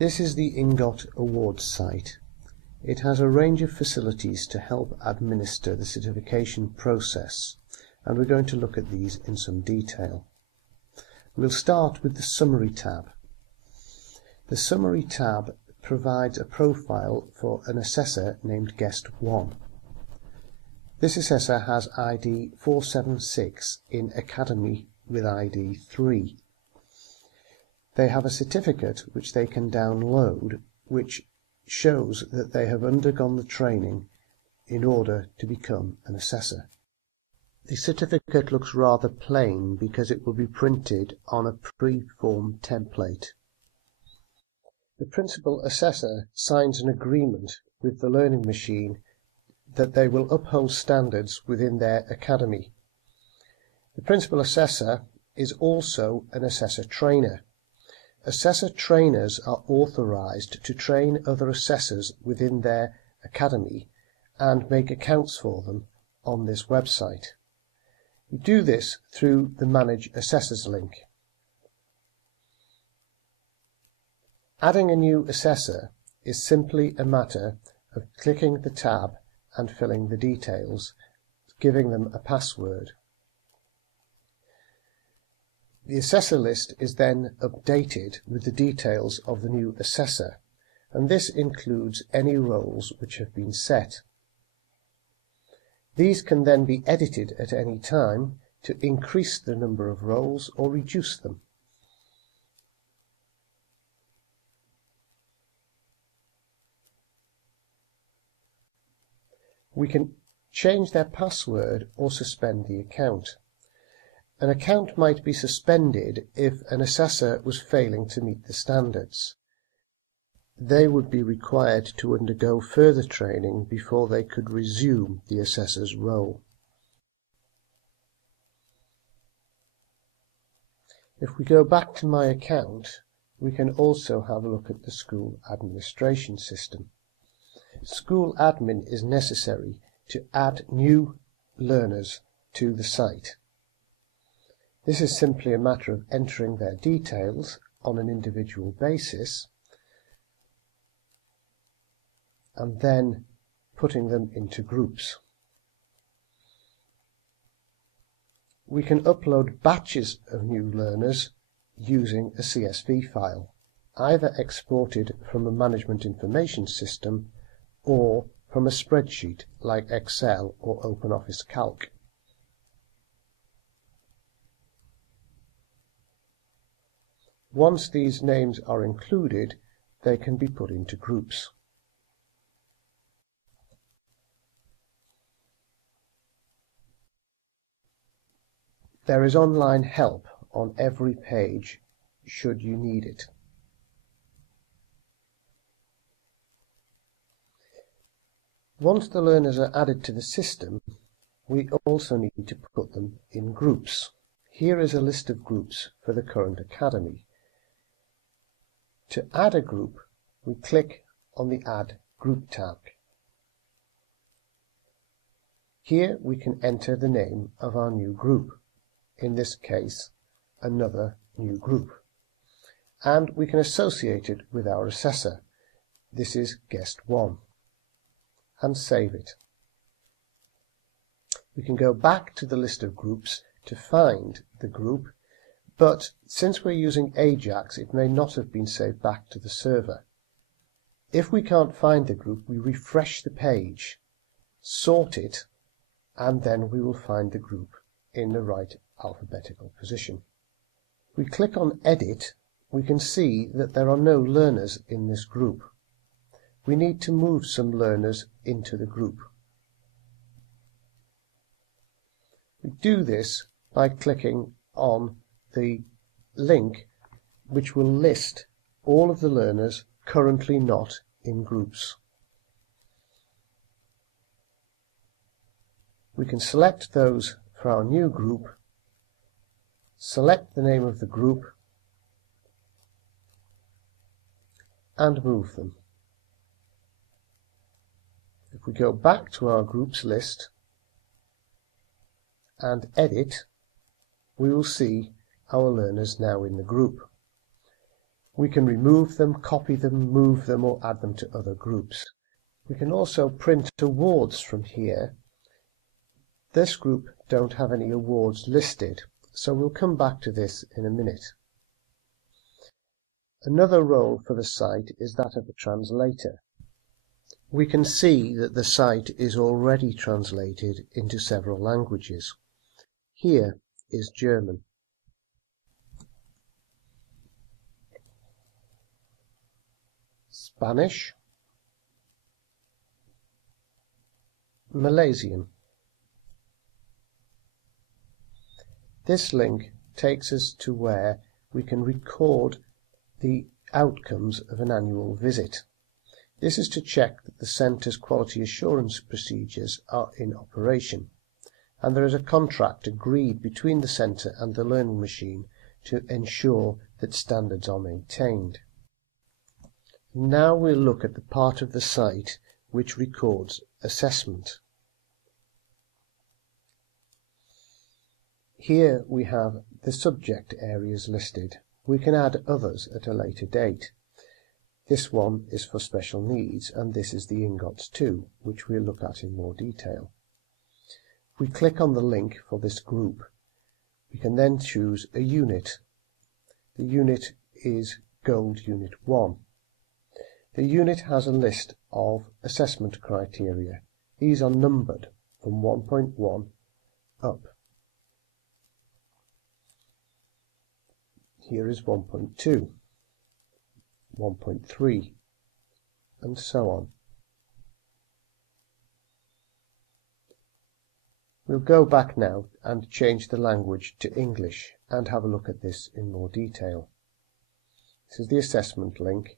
This is the Ingot Awards site. It has a range of facilities to help administer the certification process, and we're going to look at these in some detail. We'll start with the Summary tab. The Summary tab provides a profile for an assessor named Guest 1. This assessor has ID 476 in Academy with ID 3. They have a certificate which they can download which shows that they have undergone the training in order to become an assessor. The certificate looks rather plain because it will be printed on a pre-formed template. The principal assessor signs an agreement with the learning machine that they will uphold standards within their academy. The principal assessor is also an assessor trainer. Assessor trainers are authorized to train other assessors within their academy and make accounts for them on this website. You do this through the Manage Assessors link. Adding a new assessor is simply a matter of clicking the tab and filling the details, giving them a password. The assessor list is then updated with the details of the new assessor, and this includes any roles which have been set. These can then be edited at any time to increase the number of roles or reduce them. We can change their password or suspend the account. An account might be suspended if an assessor was failing to meet the standards. They would be required to undergo further training before they could resume the assessor's role. If we go back to My Account, we can also have a look at the school administration system. School admin is necessary to add new learners to the site. This is simply a matter of entering their details on an individual basis and then putting them into groups. We can upload batches of new learners using a CSV file, either exported from a management information system or from a spreadsheet like Excel or OpenOffice Calc. Once these names are included, they can be put into groups. There is online help on every page should you need it. Once the learners are added to the system, we also need to put them in groups. Here is a list of groups for the current academy. To add a group, we click on the Add Group tab. Here we can enter the name of our new group, in this case, another new group, and we can associate it with our assessor. This is Guest 1, and save it. We can go back to the list of groups to find the group, but since we're using Ajax, it may not have been saved back to the server. If we can't find the group, we refresh the page, sort it, and then we will find the group in the right alphabetical position. We click on Edit, we can see that there are no learners in this group. We need to move some learners into the group. We do this by clicking on the link which will list all of the learners currently not in groups. We can select those for our new group, select the name of the group, and move them. If we go back to our groups list and edit, we will see our learners now in the group. We can remove them, copy them, move them, or add them to other groups. We can also print awards from here. This group don't have any awards listed, so we'll come back to this in a minute. Another role for the site is that of a translator. We can see that the site is already translated into several languages. Here is German. Spanish, Malaysian. This link takes us to where we can record the outcomes of an annual visit. This is to check that the centre's quality assurance procedures are in operation, and there is a contract agreed between the centre and the learning machine to ensure that standards are maintained. Now we'll look at the part of the site which records assessment. Here we have the subject areas listed. We can add others at a later date. This one is for special needs, and this is the INGOTS 2, which we'll look at in more detail. If we click on the link for this group, we can then choose a unit. The unit is Gold Unit 1. The unit has a list of assessment criteria. These are numbered from 1.1 up. Here is 1.2, 1.3, and so on. We'll go back now and change the language to English and have a look at this in more detail. This is the assessment link.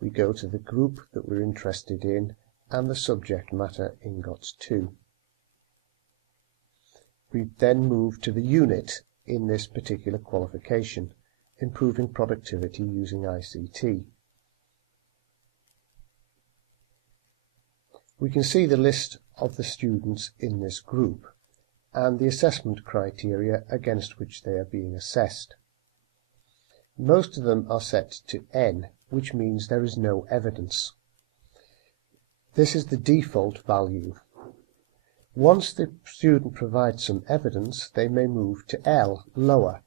We go to the group that we're interested in and the subject matter INGOTS 2. We then move to the unit in this particular qualification, improving productivity using ICT. We can see the list of the students in this group and the assessment criteria against which they are being assessed. Most of them are set to N, which means there is no evidence. This is the default value. Once the student provides some evidence, they may move to L, lower.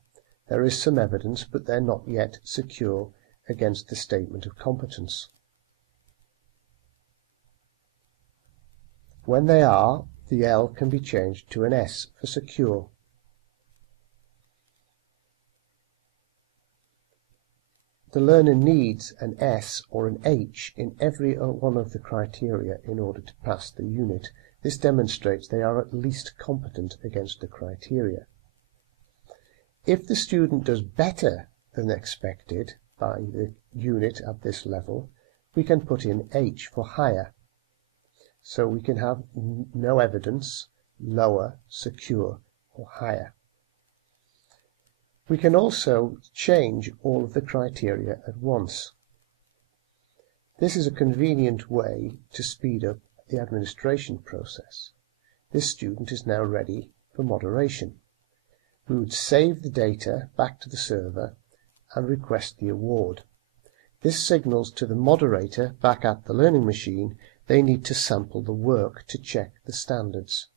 There is some evidence, but they're not yet secure against the statement of competence. When they are, the L can be changed to an S for secure. The learner needs an S or an H in every one of the criteria in order to pass the unit. This demonstrates they are at least competent against the criteria. If the student does better than expected by the unit at this level, we can put in H for higher. So we can have no evidence, lower, secure, or higher. We can also change all of the criteria at once. This is a convenient way to speed up the administration process. This student is now ready for moderation. We would save the data back to the server and request the award. This signals to the moderator back at the learning machine they need to sample the work to check the standards.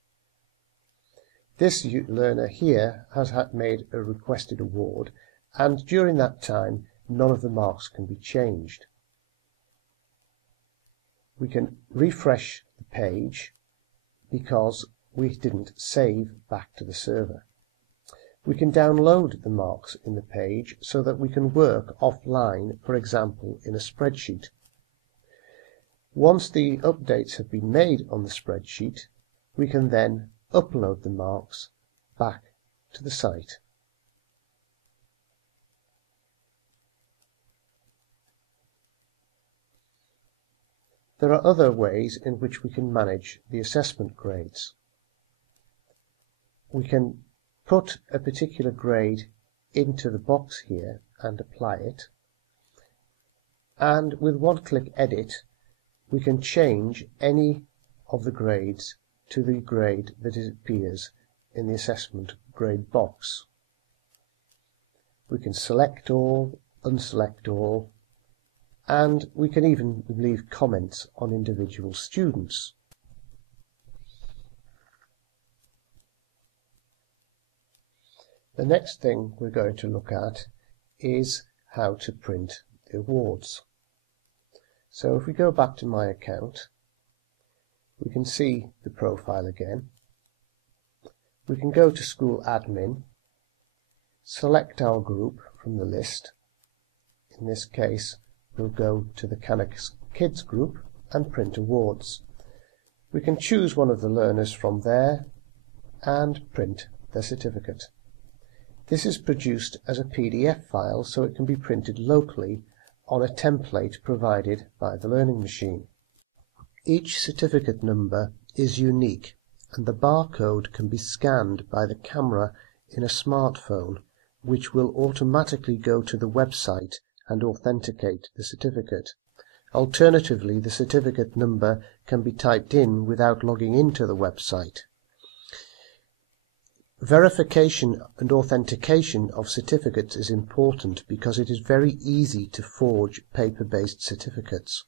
This learner here has made a requested award, and during that time none of the marks can be changed. We can refresh the page because we didn't save back to the server. We can download the marks in the page so that we can work offline, for example, in a spreadsheet. Once the updates have been made on the spreadsheet, we can then upload the marks back to the site. There are other ways in which we can manage the assessment grades. We can put a particular grade into the box here and apply it, and with one-click edit we can change any of the grades to the grade that appears in the assessment grade box. We can select all, unselect all, and we can even leave comments on individual students. The next thing we're going to look at is how to print the awards. So if we go back to my account, we can see the profile again. We can go to School Admin, select our group from the list. In this case, we'll go to the Cannock Kids group and print awards. We can choose one of the learners from there and print their certificate. This is produced as a PDF file, so it can be printed locally on a template provided by the Learning Machine. Each certificate number is unique, and the barcode can be scanned by the camera in a smartphone, which will automatically go to the website and authenticate the certificate. Alternatively, the certificate number can be typed in without logging into the website. Verification and authentication of certificates is important because it is very easy to forge paper-based certificates.